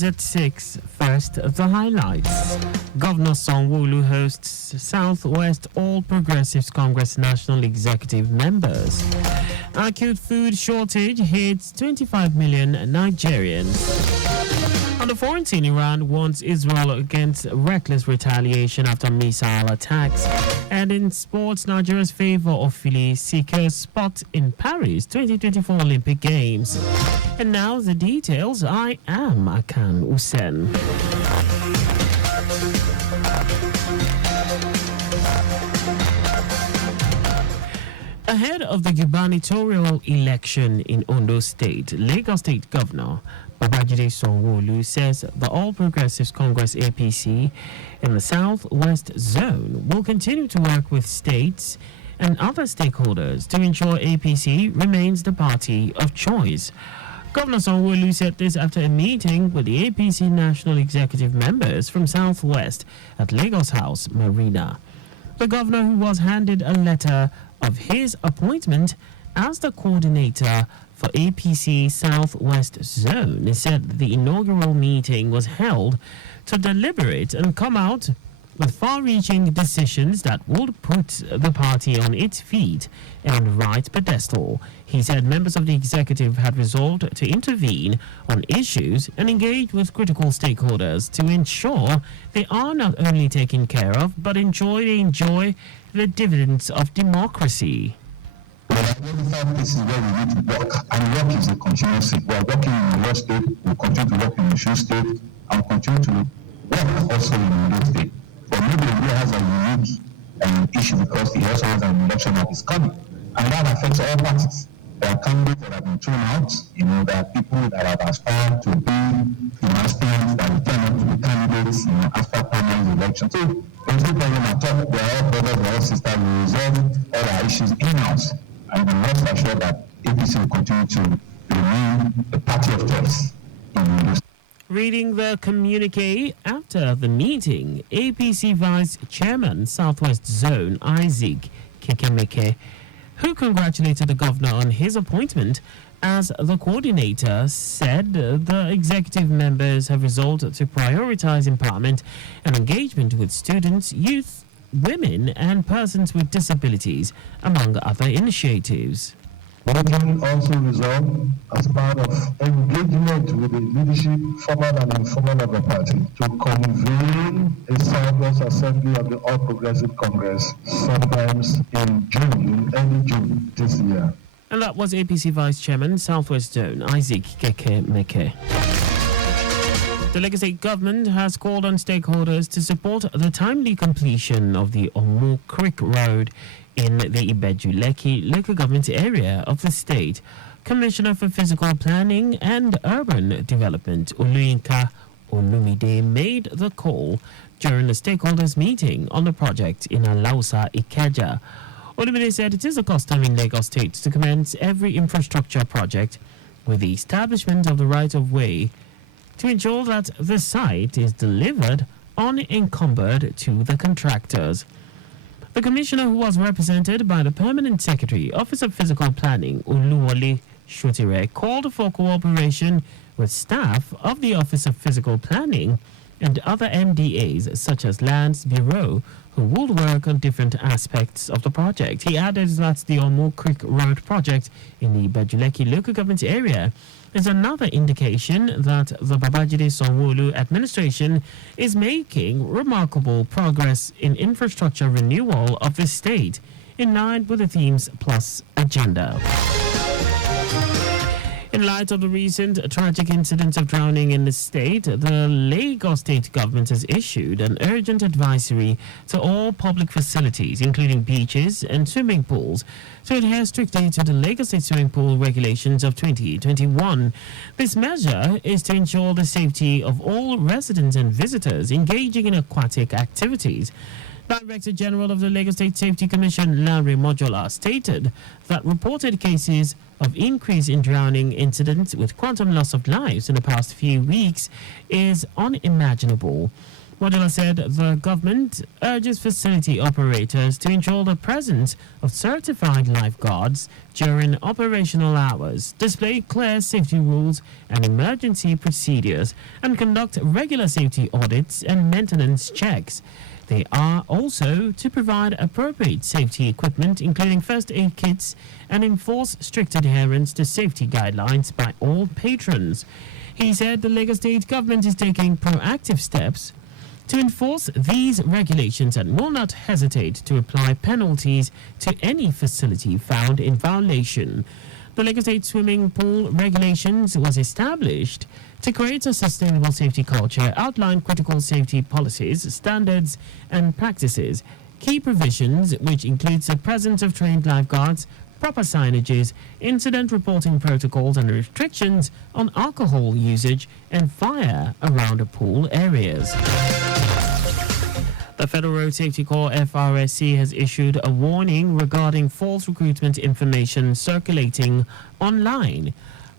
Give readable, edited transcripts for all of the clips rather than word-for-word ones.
At 6, first, the highlights. Governor Sanwo-Olu hosts Southwest All Progressives Congress National Executive members. Acute food shortage hits 25 million Nigerians. On the foreign scene, Iran warns Israel against reckless retaliation after missile attacks. And in sports, Nigeria's favor of Philly secures spot in Paris 2024 Olympic Games. And now the details. I am Akan Usen. Ahead of the gubernatorial election in Ondo State, Lagos State Governor Babajide Sanwo-Olu says the All Progressives Congress APC in the Southwest Zone will continue to work with states and other stakeholders to ensure APC remains the party of choice. Governor Sanwo-Olu said this after a meeting with the APC National Executive members from Southwest at Lagos House Marina. The governor, who was handed a letter of his appointment as the coordinator for APC Southwest Zone, said the inaugural meeting was held to deliberate and come out with far-reaching decisions that would put the party on its feet and right pedestal. He said members of the executive had resolved to intervene on issues and engage with critical stakeholders to ensure they are not only taken care of, but they enjoy the dividends of democracy. There are identified places where we need to work, and work is a continuous thing. We are working in Oyo State, we'll continue to work in Osun State, and we'll continue to work also in Ondo State. But maybe Oyo has a unique issue because he also has an election that is coming, and that affects all parties. There are candidates that have been thrown out. There are people that have aspired to be aspirants that will turn out to be candidates, after primary election. So there's no problem at all. We are all brothers, we are all sisters. We resolve all our issues in-house, and I'm rest assured that APC will continue to remain the party of choice in this. Reading the communique after the meeting, APC Vice Chairman Southwest Zone Isaac Kekemeke, who congratulated the governor on his appointment as the coordinator, said the executive members have resolved to prioritize empowerment and engagement with students, youth, women, and persons with disabilities, among other initiatives. The meeting also resolved, as part of engagement with the leadership, formal and informal of the party, to convene a Southwest Assembly of the All Progressive Congress sometimes in early June this year. And that was APC Vice Chairman Southwest Zone Isaac Kekemeke. The Lagos State government has called on stakeholders to support the timely completion of the Omu Creek Road in the Ibeju-Lekki local government area of the state. Commissioner for Physical Planning and Urban Development, Oluyinka Olumide, made the call during the stakeholders meeting on the project in Alausa, Ikeja. Olumide said it is a custom in Lagos State to commence every infrastructure project with the establishment of the right-of-way to ensure that the site is delivered unencumbered to the contractors. The commissioner, who was represented by the Permanent Secretary, Office of Physical Planning, Oluwole Shotire, called for cooperation with staff of the Office of Physical Planning and other MDAs, such as Lands Bureau, who will work on different aspects of the project. He added that the Omu Creek Road project in the Ibeju-Lekki local government area is another indication that the Babajide Sanwo-Olu administration is making remarkable progress in infrastructure renewal of the state, in line with the Themes Plus agenda. In light of the recent tragic incidents of drowning in the state, the Lagos State government has issued an urgent advisory to all public facilities, including beaches and swimming pools, to adhere strictly to the Lagos State Swimming Pool Regulations of 2021. This measure is to ensure the safety of all residents and visitors engaging in aquatic activities. Director General of the Lagos State Safety Commission, Larry Mojola, stated that reported cases of increase in drowning incidents with quantum loss of lives in the past few weeks is unimaginable. Modula said the government urges facility operators to ensure the presence of certified lifeguards during operational hours, display clear safety rules and emergency procedures, and conduct regular safety audits and maintenance checks. They are also to provide appropriate safety equipment, including first aid kits, and enforce strict adherence to safety guidelines by all patrons. He said the Lagos State government is taking proactive steps to enforce these regulations and will not hesitate to apply penalties to any facility found in violation. The Lagos State swimming pool regulations was established to create a sustainable safety culture, outline critical safety policies, standards, and practices. Key provisions, which includes the presence of trained lifeguards, proper signages, incident reporting protocols, and restrictions on alcohol usage and fire around the pool areas. The Federal Road Safety Corps FRSC has issued a warning regarding false recruitment information circulating online.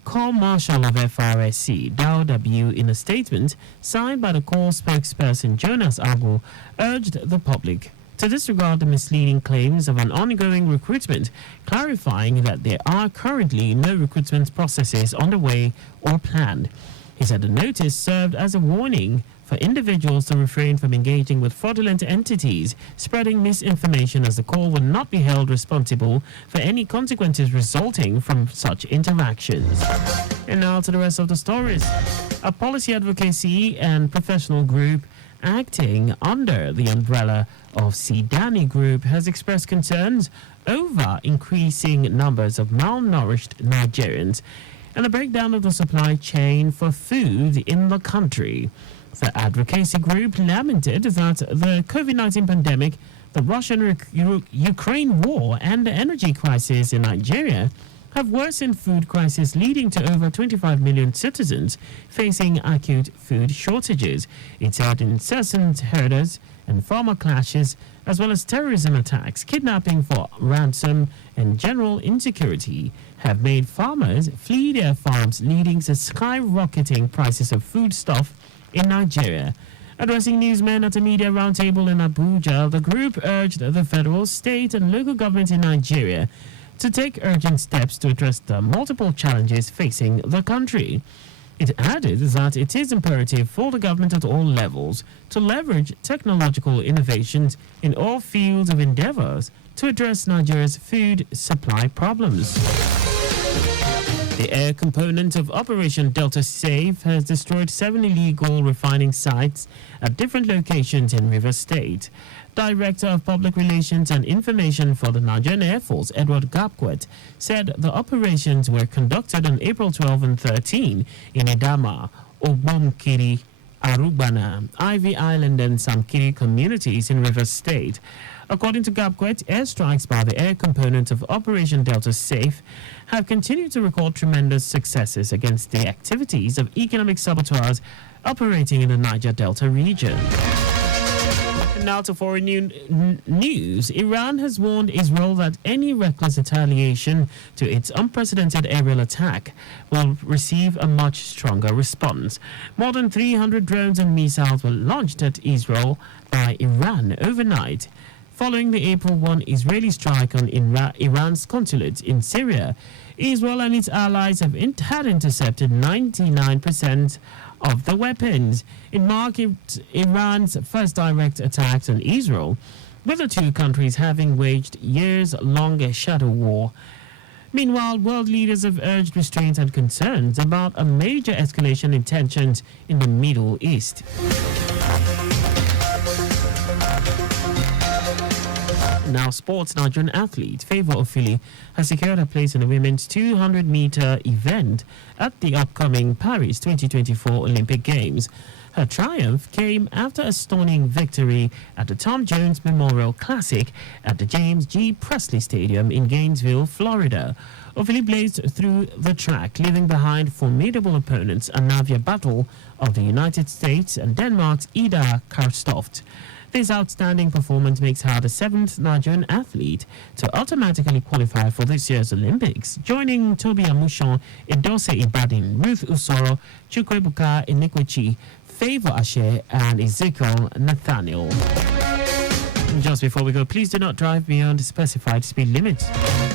Corps Marshal of FRSC, Dow W, in a statement signed by the Corps spokesperson Jonas Agu, urged the public to disregard the misleading claims of an ongoing recruitment, clarifying that there are currently no recruitment processes underway or planned. He said the notice served as a warning for individuals to refrain from engaging with fraudulent entities, spreading misinformation, as the Corps would not be held responsible for any consequences resulting from such interactions. And now to the rest of the stories. A policy advocacy and professional group acting under the umbrella of Sidani Group has expressed concerns over increasing numbers of malnourished Nigerians and a breakdown of the supply chain for food in the country. The advocacy group lamented that the COVID-19 pandemic, the Russian-Ukraine war, and the energy crisis in Nigeria have worsened food crisis, leading to over 25 million citizens facing acute food shortages. It said incessant herders and farmer clashes, as well as terrorism attacks, kidnapping for ransom, and general insecurity have made farmers flee their farms, leading to skyrocketing prices of foodstuff in Nigeria. Addressing newsmen at a media roundtable in Abuja, the group urged the federal, state, and local governments in Nigeria to take urgent steps to address the multiple challenges facing the country. It added that it is imperative for the government at all levels to leverage technological innovations in all fields of endeavors to address Nigeria's food supply problems. The air component of Operation Delta Safe has destroyed 7 illegal refining sites at different locations in Rivers State. Director of Public Relations and Information for the Nigerian Air Force, Edward Gapquet, said the operations were conducted on April 12 and 13 in Idama, Obomkiri, Arubana, Ivy Island, and Samkiri communities in Rivers State. According to Gapquet, airstrikes by the air component of Operation Delta Safe have continued to record tremendous successes against the activities of economic saboteurs operating in the Niger Delta region. Now to foreign news. Iran has warned Israel that any reckless retaliation to its unprecedented aerial attack will receive a much stronger response. More than 300 drones and missiles were launched at Israel by Iran overnight, following the April 1 Israeli strike on Iran's consulate in Syria. Israel and its allies had intercepted 99% of the weapons. It marked Iran's first direct attacks on Israel, with the two countries having waged years-long shadow war. Meanwhile, world leaders have urged restraint and concerns about a major escalation in tensions in the Middle East. Now, sports. Nigerian athlete Favour Ofili has secured a place in the women's 200-meter event at the upcoming Paris 2024 Olympic Games. Her triumph came after a stunning victory at the Tom Jones Memorial Classic at the James G. Presley Stadium in Gainesville, Florida. Ofili blazed through the track, leaving behind formidable opponents Anavia Battle of the United States and Denmark's Ida Karstoft. This outstanding performance makes her the 7th Nigerian athlete to automatically qualify for this year's Olympics, joining Toby Amushon, Idose Ibadan, Ruth Usoro, Chukwebuka Inikwechi, Favor Ashe, and Ezekiel Nathaniel. Just before we go, please do not drive beyond the specified speed limit.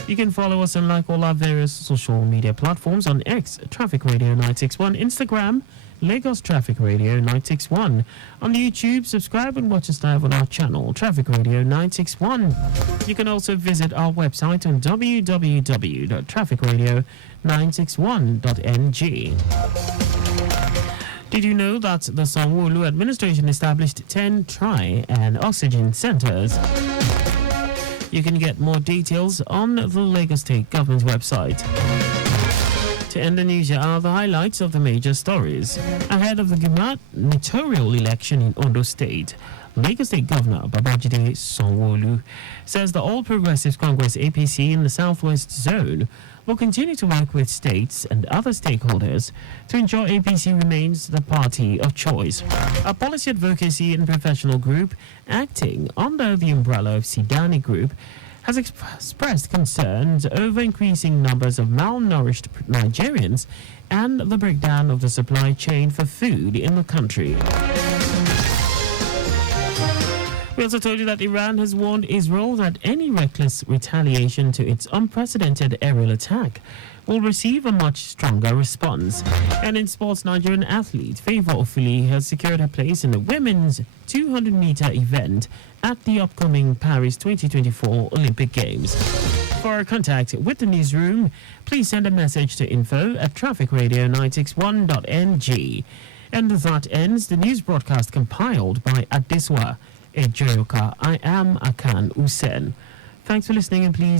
You can follow us and like all our various social media platforms on X, Traffic Radio 961, Instagram, Lagos Traffic Radio 961. On YouTube, subscribe and watch us live on our channel, Traffic Radio 961. You can also visit our website on www.trafficradio961.ng. Did you know that the Sanwo-Olu administration established 10 tri- and oxygen centers? You can get more details on the Lagos State Government's website. To end the news, here are the highlights of the major stories. Ahead of the gubernatorial election in Ondo State, Lagos State Governor Babajide Sanwo-Olu says the All Progressives Congress APC in the Southwest Zone will continue to work with states and other stakeholders to ensure APC remains the party of choice. A policy advocacy and professional group acting under the umbrella of Sidani Group has expressed concerns over increasing numbers of malnourished Nigerians and the breakdown of the supply chain for food in the country. We also told you that Iran has warned Israel that any reckless retaliation to its unprecedented aerial attack will receive a much stronger response. And in sports, Nigerian athlete Favor Ofili has secured her place in the women's 200-meter event at the upcoming Paris 2024 Olympic Games. For contact with the newsroom, please send a message to info@trafficradio961.ng. And that ends the news broadcast compiled by Adeswa Ejoyoka. I am Akan Usen. Thanks for listening, and please